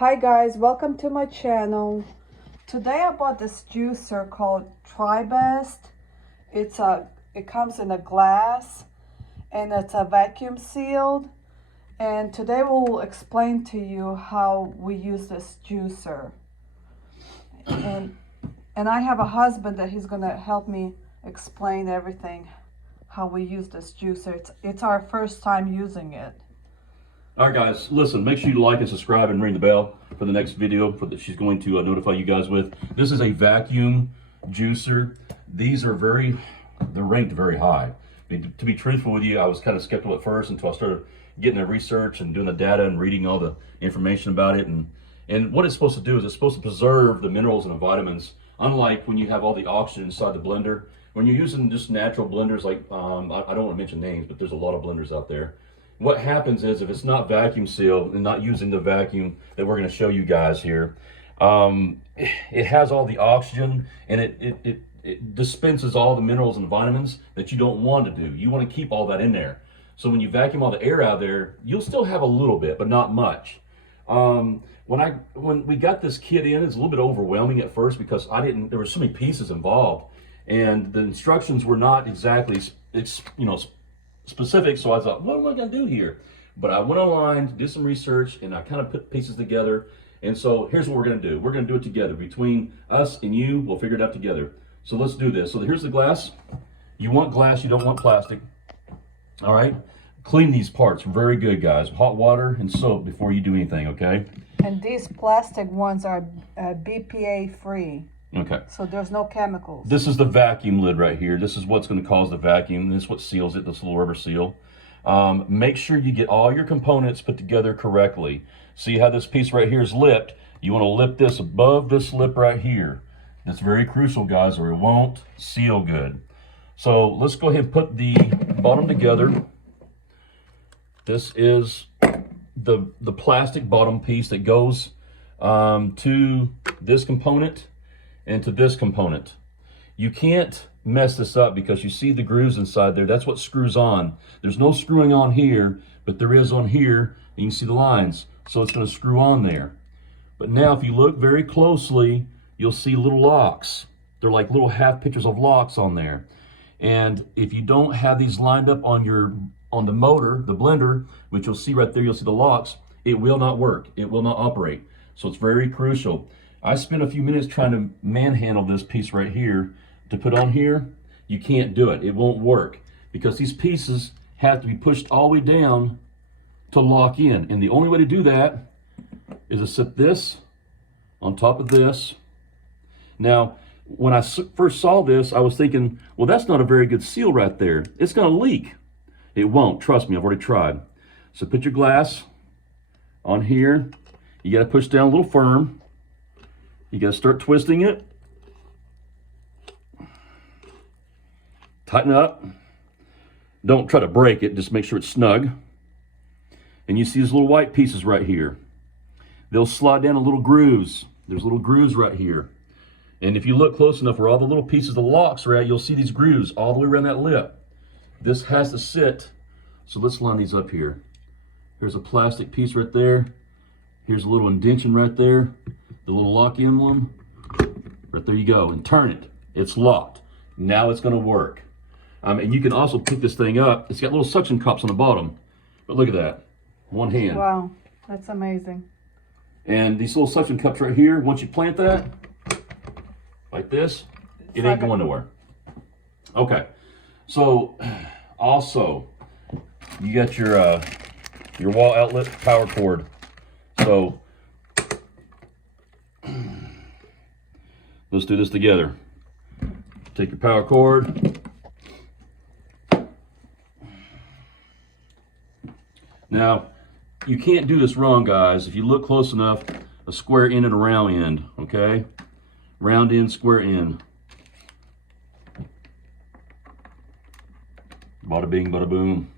Hi guys, welcome to my channel. Today I bought this juicer called Tribest. It comes in a glass and it's a vacuum sealed. And today we'll explain to you how we use this juicer. And I have a husband that he's gonna help me explain everything, how we use this juicer. It's our first time using it. All right, guys, listen, make sure you like and subscribe and ring the bell for the next video that she's going to notify you guys with. This is a vacuum juicer. These are they're ranked very high. I mean, to be truthful with you, I was kind of skeptical at first until I started getting the research and doing the data and reading all the information about it. And what it's supposed to do is it's supposed to preserve the minerals and the vitamins, unlike when you have all the oxygen inside the blender. When you're using just natural blenders, like, I don't want to mention names, but there's a lot of blenders out there. What happens is if it's not vacuum sealed and not using the vacuum that we're going to show you guys here, it has all the oxygen and it dispenses all the minerals and vitamins that you don't want to do. You want to keep all that in there. So when you vacuum all the air out of there, you'll still have a little bit, but not much. When we got this kit in, it's a little bit overwhelming at first because there were so many pieces involved, and the instructions were not exactly, specific. So I thought, what am I going to do here? But I went online, did some research, and I kind of put pieces together. And so here's what we're going to do. We're going to do it together. Between us and you, we'll figure it out together. So let's do this. So here's the glass. You want glass, you don't want plastic. All right. Clean these parts very good, guys. Hot water and soap before you do anything, okay? And these plastic ones are BPA free. Okay. So there's no chemicals. This is the vacuum lid right here. This is what's going to cause the vacuum. This is what seals it, this little rubber seal. Make sure you get all your components put together correctly. See how this piece right here is lipped? You want to lip this above this lip right here. That's very crucial, guys, or it won't seal good. So let's go ahead and put the bottom together. This is the plastic bottom piece that goes to this component and to this component. You can't mess this up because you see the grooves inside there. That's what screws on. There's no screwing on here, but there is on here, and you can see the lines. So it's going to screw on there. But now if you look very closely, you'll see little locks. They're like little half pictures of locks on there. And if you don't have these lined up on the motor, the blender, which you'll see right there, you'll see the locks, it will not work. It will not operate. So it's very crucial. I spent a few minutes trying to manhandle this piece right here to put on here. You can't do it. It won't work because these pieces have to be pushed all the way down to lock in. And the only way to do that is to set this on top of this. Now, when I first saw this, I was thinking, well, that's not a very good seal right there. It's going to leak. It won't. Trust me, I've already tried. So put your glass on here. You got to push down a little firm. You got to start twisting it. Tighten up. Don't try to break it. Just make sure it's snug. And you see these little white pieces right here. They'll slide down in little grooves. There's little grooves right here. And if you look close enough where all the little pieces of the locks are at, you'll see these grooves all the way around that lip. This has to sit. So let's line these up here. Here's a plastic piece right there. Here's a little indention right there. The little lock-in one. Right there you go. And turn it. It's locked. Now it's going to work. And you can also pick this thing up. It's got little suction cups on the bottom. But look at that. One hand. Wow. That's amazing. And these little suction cups right here, once you plant that, like this, it ain't going nowhere. Okay. So, also, you got your wall outlet power cord. So, let's do this together. Take your power cord. Now, you can't do this wrong, guys. If you look close enough, a square end and a round end, okay? Round end, square end. Bada bing, bada boom.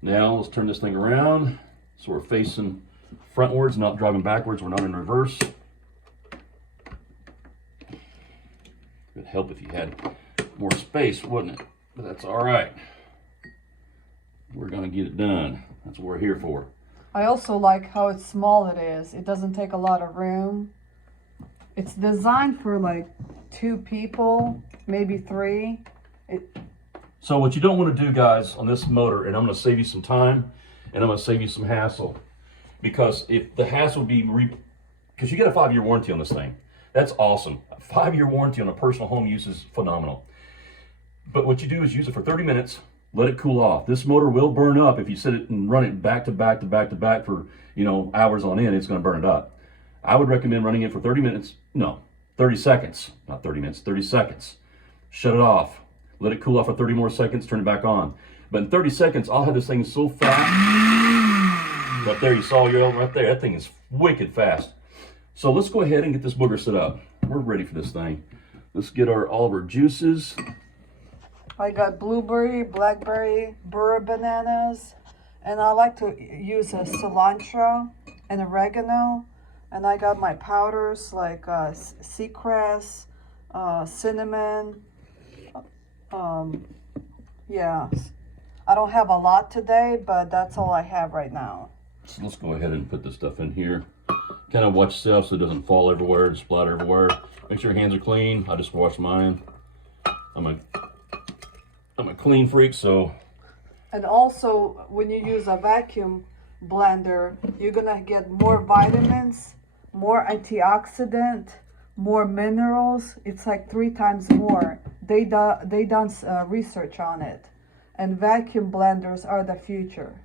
Now, let's turn this thing around so we're facing frontwards, not driving backwards. We're not in reverse. It'd help if you had more space, wouldn't it? But that's all right. We're going to get it done. That's what we're here for. I also like how it's small it is. It doesn't take a lot of room. It's designed for like 2 people, maybe 3. So what you don't want to do, guys, on this motor, and I'm going to save you some time, and I'm going to save you some hassle, because if the hassle be, because you get a 5-year warranty on this thing. That's awesome. A 5-year warranty on a personal home use is phenomenal. But what you do is use it for 30 minutes, let it cool off. This motor will burn up if you sit it and run it back to back to back to back for, you know, hours on end. It's going to burn it up. I would recommend running it for 30 minutes. No, 30 seconds. Not 30 minutes, 30 seconds. Shut it off. Let it cool off for 30 more seconds, turn it back on. But in 30 seconds, I'll have this thing so fast. Right there, you saw your own right there. That thing is wicked fast. So let's go ahead and get this booger set up. We're ready for this thing. Let's get all of our juices. I got blueberry, blackberry, burra bananas, and I like to use a cilantro and oregano. And I got my powders like seacrest, cinnamon. Yeah, I don't have a lot today, but that's all I have right now. So let's go ahead and put this stuff in here. Kind of watch yourself so it doesn't fall everywhere and splatter everywhere. Make sure your hands are clean. I just washed mine. I'm a clean freak, so. And also, when you use a vacuum blender, you're gonna get more vitamins, more antioxidant, more minerals. It's like 3 times more. They done research on it, and vacuum blenders are the future.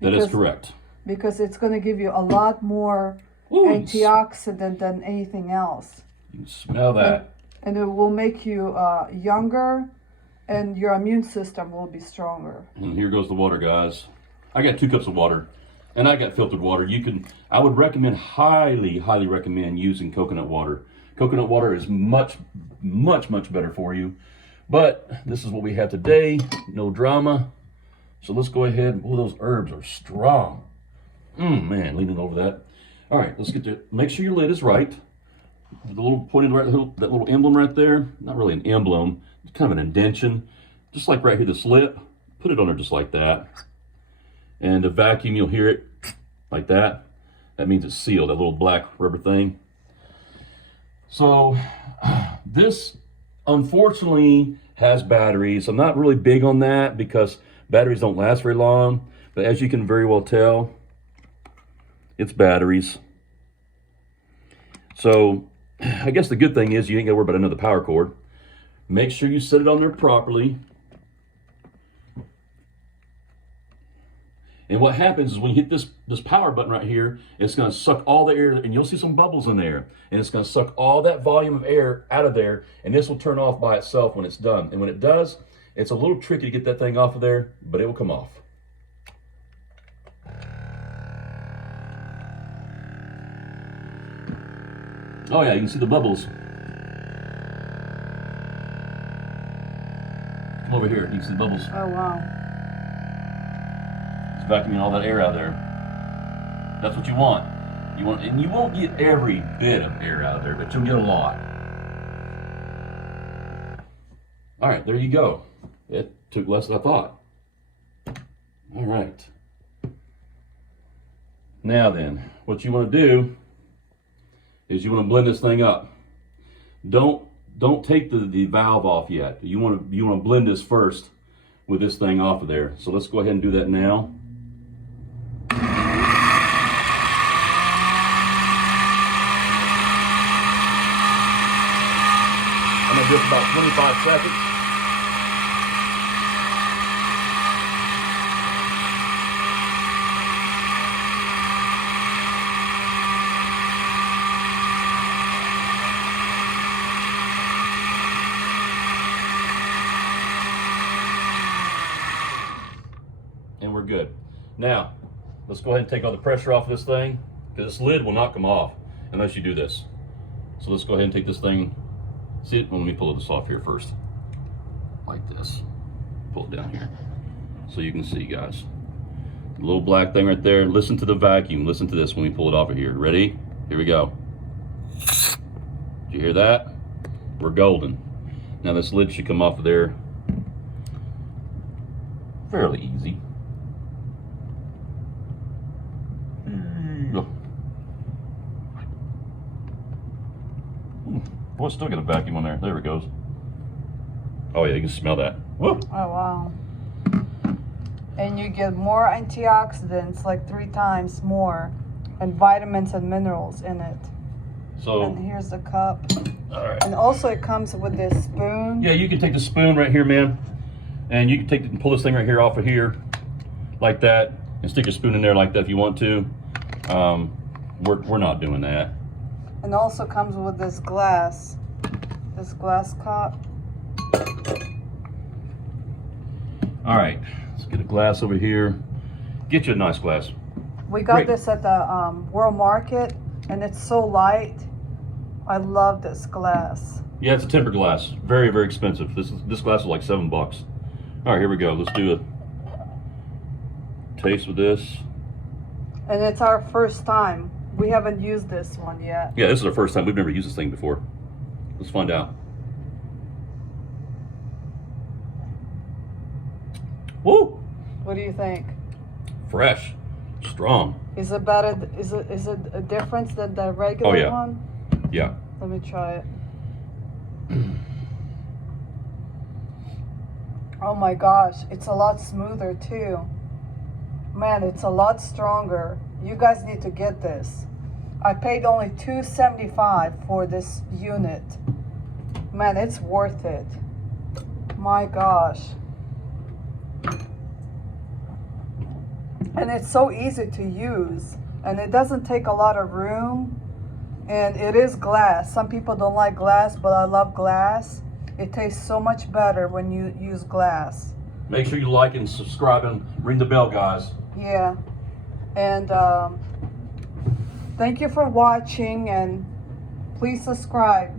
That is correct. Because it's going to give you a lot more antioxidant than anything else. You can smell that. And it will make you younger, and your immune system will be stronger. And here goes the water, guys. I got 2 cups of water, and I got filtered water. I would recommend, highly recommend using coconut water. Coconut water is much better for you. But this is what we have today. No drama. So let's go ahead. Oh, those herbs are strong. Man, leaning over that. All right, let's get to, make sure your lid is right. The little pointed right, that little emblem right there, not really an emblem, it's kind of an indentation. Just like right here, the slit, put it on there just like that. And the vacuum, you'll hear it like that. That means it's sealed, that little black rubber thing. So this, unfortunately, has batteries. I'm not really big on that because batteries don't last very long. But as you can very well tell, it's batteries. So I guess the good thing is you ain't got to worry about another power cord. Make sure you set it on there properly. And what happens is when you hit this power button right here, it's going to suck all the air, and you'll see some bubbles in there. And it's going to suck all that volume of air out of there, and this will turn off by itself when it's done. And when it does, it's a little tricky to get that thing off of there, but it will come off. Oh yeah, you can see the bubbles. Come over here, you can see the bubbles. Oh wow. It's vacuuming all that air out of there. That's what you want. And you won't get every bit of air out of there, but you'll get a lot. All right, there you go. It took less than I thought. All right. Now then, what you want to do is you want to blend this thing up. Don't take the valve off yet. You want to blend this first with this thing off of there. So let's go ahead and do that now. I'm gonna do it for about 25 seconds. And we're good. Now, let's go ahead and take all the pressure off of this thing, because this lid will not come off unless you do this. So let's go ahead and take this thing. See it? Well, let me pull this off here first. Like this. Pull it down here. So you can see, guys. The little black thing right there. Listen to the vacuum. Listen to this when we pull it off of here. Ready? Here we go. Did you hear that? We're golden. Now this lid should come off of there fairly easy. Boy, still got a vacuum on there. There it goes. Oh yeah, you can smell that. Woo! Oh wow. And you get more antioxidants, like 3 times more, and vitamins and minerals in it. So, And here's the cup. all right. And also it comes with this spoon. Yeah, you can take the spoon right here, man, and you can take and pull this thing right here off of here, like that, and stick a spoon in there like that if you want to. We're not doing that. And also comes with this glass cup. All right, let's get a glass over here. Get you a nice glass. We got Great. this at the World Market, and it's so light. I love this glass. Yeah, it's a tempered glass. Very, very expensive. This glass is like $7. All right, here we go. Let's do a taste with this. And it's our first time. We haven't used this one yet. Yeah, this is our first time. We've never used this thing before. Let's find out. Woo! What do you think? Fresh, strong. Is it better? Is it a difference than the regular Oh, yeah. one? Yeah. Let me try it. Oh my gosh, it's a lot smoother too. Man, it's a lot stronger. You guys need to get this. I paid only $2.75 for this unit. Man, it's worth it. My gosh. And it's so easy to use, and it doesn't take a lot of room, and it is glass. Some people don't like glass, but I love glass. It tastes so much better when you use glass. Make sure you like and subscribe and ring the bell, guys. Yeah. And thank you for watching, and please subscribe.